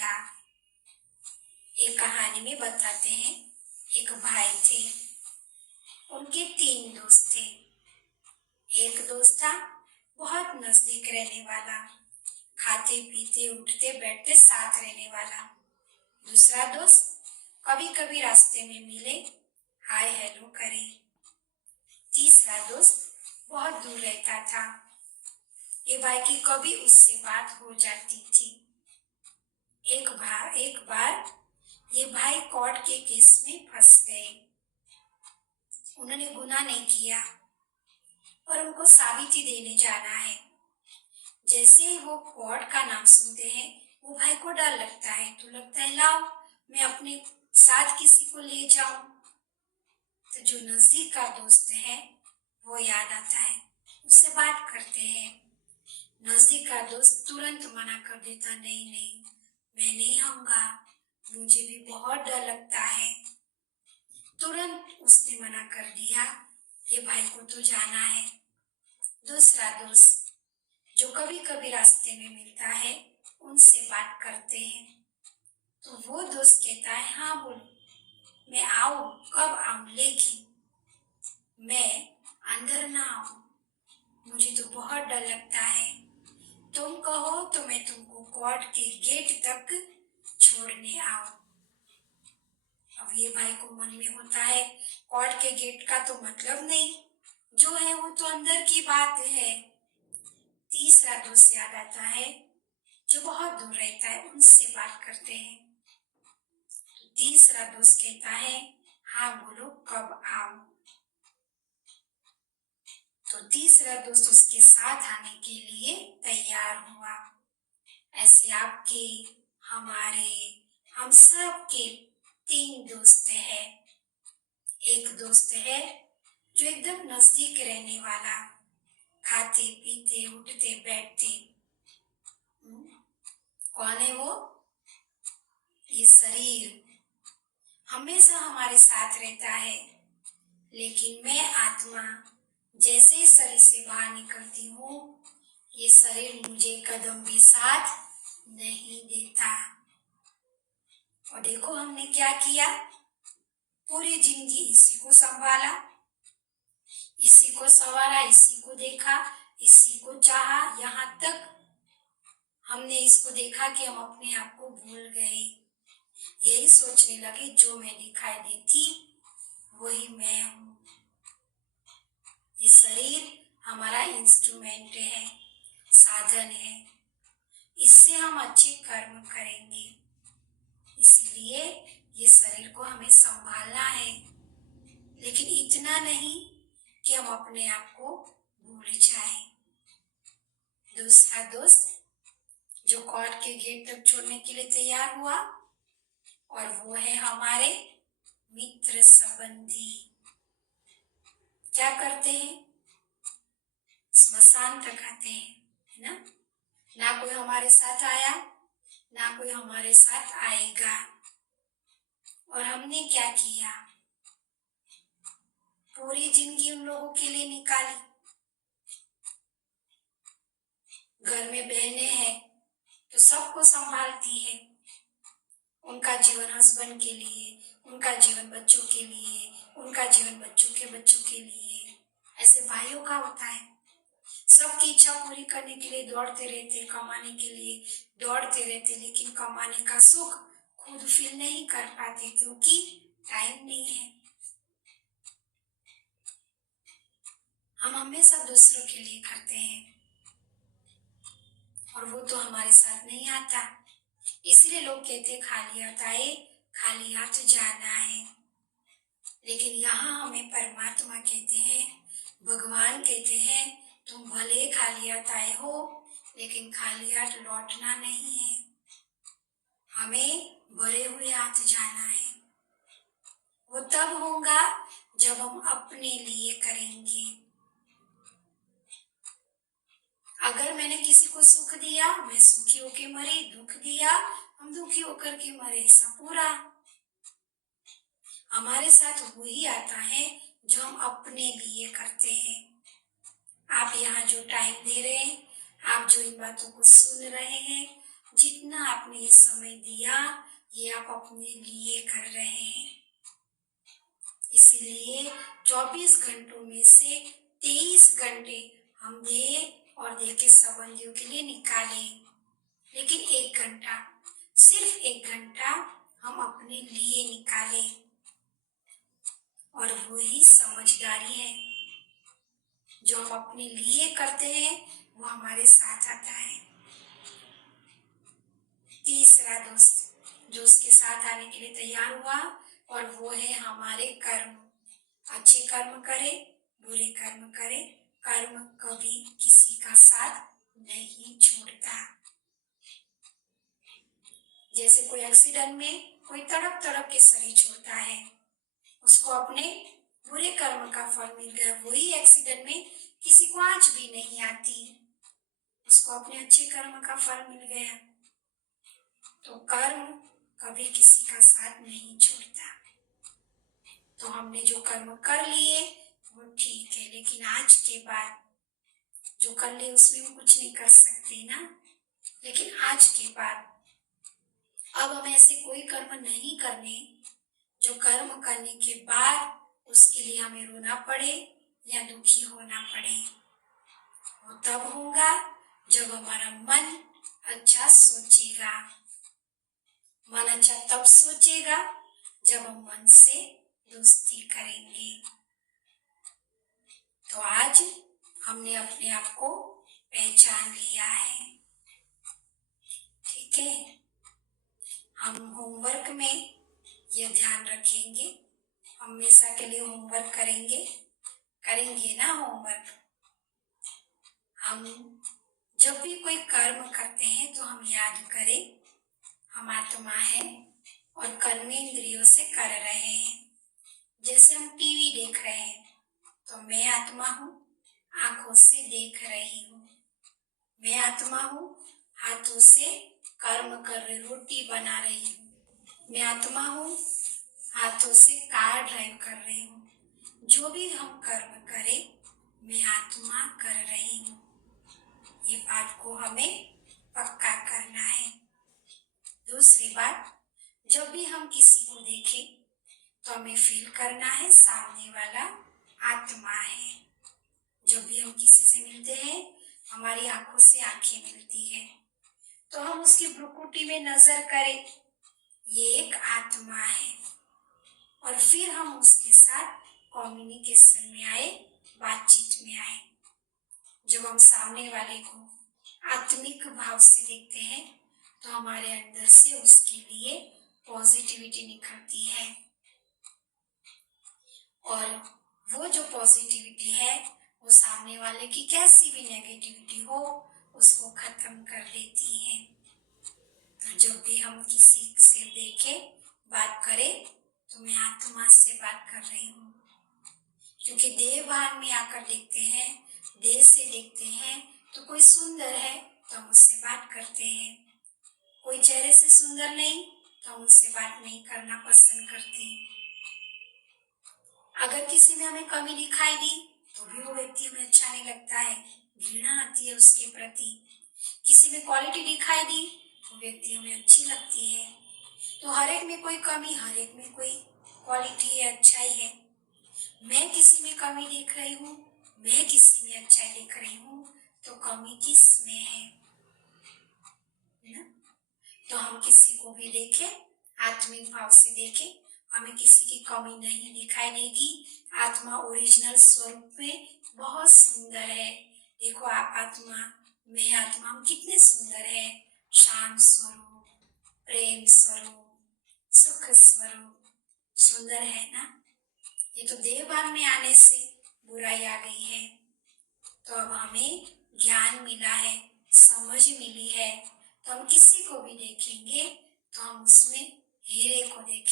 जाएगा। एक कहानी में बताते हैं, एक भाई थे, उनके 3 दोस्त थे। एक दोस्त था बहुत नजदीक रहने वाला, खाते पीते उठते बैठते साथ रहने वाला। दूसरा दोस्त कभी कभी रास्ते में मिले, हाय हेलो करे। तीसरा दोस्त बहुत दूर रहता था, ये भाई की कभी उससे बात हो जाती थी। एक बार ये भाई कोर्ट के केस में फंस गए। उन्होंने गुनाह नहीं किया और उनको साबिती देने जाना है। जैसे ही वो कोर्ट का नाम सुनते हैं, वो भाई को डर लगता है, तो लगता है लाओ मैं अपने साथ किसी को ले जाऊं। तो जो नजदीक का दोस्त है वो याद आता है, उससे बात करते हैं। नजदीक का दोस्त तुरंत मना कर देता, नहीं नहीं मैं नहीं आऊंगा, मुझे भी बहुत डर लगता है। तुरंत उसने मना कर दिया, ये भाई को तो जाना है। दूसरा दोस्त जो कभी कभी रास्ते में मिलता है, उनसे बात करते हैं। तो वो दोस्त कहता है, हाँ बोलो मैं आऊं, कब आऊं, लेकिन मैं अंदर ना आऊं, मुझे तो बहुत डर लगता है। तुम कहो तो मैं तुमको कोर्ट के गेट तक छोड़ने आऊं। अब ये भाई को मन में होता है, कोर्ट के गेट का तो मतलब नहीं, जो है वो तो अंदर की बात है। तीसरा दोस्त याद आता है, जो बहुत दूर रहता है, उनसे बात करते हैं। तो तीसरा दोस्त कहता है, हाँ बोलो कब आऊं। तो तीसरा दोस्त उसके साथ आने के लिए तैयार हुआ। ऐसे आपके, हमारे, हम सब के 3 दोस्त हैं। एक दोस्त है जो एकदम नजदीक रहने वाला, खाते पीते उठते बैठते। कौन है वो? ये शरीर हमेशा हमारे साथ रहता है, लेकिन मैं आत्मा जैसे ही शरीर से बाहर निकलती हूँ, ये शरीर मुझे कदम भी साथ नहीं देता। और देखो हमने क्या किया, पूरी जिंदगी इसी को संभाला, इसी को संवारा, इसी को देखा, इसी को चाहा। यहाँ तक हमने इसको देखा कि हम अपने आप को भूल गए। यही सोचने लगे जो मैं दिखाई देती वही मैं हूँ। ये शरीर हमारा इंस्ट्रूमेंट है, साधन है, इससे हम अच्छे कर्म करेंगे। इसीलिए ये शरीर को हमें संभालना है, लेकिन इतना नहीं कि हम अपने आप को भूल जाएं। दूसरा दोस्त जो कोर्ट के गेट तक छोड़ने के लिए तैयार हुआ, और वो है हमारे मित्र संबंधी। क्या करते हैं? स्मशान तक आते हैं, है ना? ना कोई हमारे साथ आया, ना कोई हमारे साथ आएगा। और हमने क्या किया? पूरी जिंदगी उन लोगों के लिए निकाली। घर में बहनें हैं तो सबको संभालती है, उनका जीवन हस्बैंड के लिए, उनका जीवन बच्चों के लिए, उनका जीवन बच्चों के बच्चों के लिए। ऐसे भाइयों का होता है, सबकी इच्छा पूरी करने के लिए दौड़ते रहते, कमाने के लिए दौड़ते रहते, लेकिन कमाने का सुख खुद फील नहीं कर पाते क्योंकि टाइम नहीं है। हम हमेशा दूसरों के लिए करते हैं और वो तो हमारे साथ नहीं आता। इसलिए लोग कहते खाली हाथ आए, खाली हाथ जाना है। लेकिन यहाँ हमें परमात्मा कहते हैं, भगवान कहते हैं, तुम भले खाली हाथ आए हो, लेकिन खाली हाथ लौटना नहीं है, हमें भरे हुए हाथ जाना है। वो तब होगा जब हम अपने लिए करेंगे। अगर मैंने किसी को सुख दिया, मैं सुखी होके मरी, दुख दिया, हम दुखी होकर के मरे, ऐसा पूरा। हमारे साथ वही आता है जो हम अपने लिए करते हैं। आप यहाँ जो टाइम दे रहे हैं, आप जो इन बातों को सुन रहे हैं, जितना आपने ये समय दिया, ये आप अपने लिए कर रहे हैं। इसीलिए 24 घंटों में से 23 घंटे हम देह और देह के संबंधियों के लिए निकालें। लेकिन 1 घंटा, सिर्फ 1 घंटा हम अपने लिए निकालें। और वही समझदारी है। जो हम अपने लिए करते हैं वो हमारे साथ आता है। तीसरा दोस्त जो उसके साथ आने के लिए तैयार हुआ, और वो है हमारे कर्म। अच्छे कर्म करे, बुरे कर्म करे, कर्म कभी किसी का साथ नहीं छोड़ता। जैसे कोई एक्सीडेंट में कोई तड़प तड़प के शरीर छोड़ता है, उसको अपने बुरे कर्म का फल मिल गया। वही एक्सीडेंट में किसी को आंच भी नहीं आती, उसको अपने अच्छे कर्म का फल मिल गया। तो कर्म कभी किसी का साथ नहीं छोड़ता। तो हमने जो कर्म कर लिए वो ठीक है, लेकिन आज के बाद जो कर लिए उसमें हम कुछ नहीं कर सकते ना। लेकिन आज के बाद अब हम ऐसे कोई कर्म नहीं करने जो कर्म करने के बाद उसके लिए हमें रोना पड़े या दुखी होना पड़े। वो तब होगा जब हमारा मन अच्छा सोचेगा। मन अच्छा तब सोचेगा जब हम मन से दोस्ती करेंगे। तो आज हमने अपने आप को पहचान लिया है, ठीक है। हम होमवर्क में यह ध्यान रखेंगे, हमेशा के लिए होमवर्क करेंगे ना होमवर्क। हम जब भी कोई कर्म करते हैं तो हम याद करें हम आत्मा है और कर्मेंद्रियों से कर रहे हैं। जैसे हम टीवी देख रहे हैं तो मैं आत्मा हूँ, आंखों से देख रही हूँ। मैं आत्मा हूँ, हाथों से कर्म कर रही, रोटी बना रही हूँ। मैं आत्मा हूँ, हाथों से कार ड्राइव कर रही हूँ। जो भी हम कर्म करें, मैं आत्मा कर रही हूँ। ये बात को हमें पक्का करना है। दूसरी बात, जब भी हम किसी को देखें तो हमें फील करना है सामने वाला आत्मा है। जब भी हम किसी से मिलते हैं, हमारी आंखों से आंखें मिलती है, तो हम उसकी भ्रुकुटी में नजर करें, ये एक आत्मा है। और फिर हम उसके साथ कम्युनिकेशन में आए, बातचीत में आए। जब हम सामने वाले को आत्मिक भाव से देखते हैं तो हमारे अंदर से उसके लिए पॉजिटिविटी निकलती है, और वो जो पॉजिटिविटी है वो सामने वाले की कैसी भी नेगेटिविटी हो उसको खत्म कर देती है। तो जब भी हम किसी से देखें, बात करें, तो मैं आत्मा से बात कर रही हूँ। क्योंकि देह भान में आकर देखते हैं, देह से देखते हैं, तो कोई सुंदर है तो हम उससे बात करते हैं। कोई चेहरे से सुंदर नहीं तो हम उससे बात नहीं करना पसंद करते। अगर किसी में हमें कमी दिखाई दी तो भी वो व्यक्ति हमें अच्छा नहीं लगता है, घृणा आती है उसके प्रति। किसी में क्वालिटी दिखाई दी तो व्यक्ति हमें अच्छी लगती है। तो हर एक में कोई कमी, हर एक में कोई क्वालिटी है, अच्छाई है। मैं किसी में कमी देख रही हूँ, मैं किसी में अच्छाई देख रही हूँ, तो कमी किस में है ना? तो हम किसी को भी देखें, आत्मिक भाव से देखें, हमें किसी की कमी नहीं दिखाई देगी। आत्मा ओरिजिनल स्वरूप में बहुत सुंदर है। देखो आप आत्मा, मैं आत्मा, हम कितने सुंदर है। शांत स्वरूप, प्रेम स्वरूप, सुख स्वरूप, सुंदर है ना। ये तो देहभान में आने से बुराई आ गई है। तो अब हमें ज्ञान मिला है, समझ मिली है, तो हम किसी को भी देखेंगे तो हम उसमें हीरे को देखेंगे।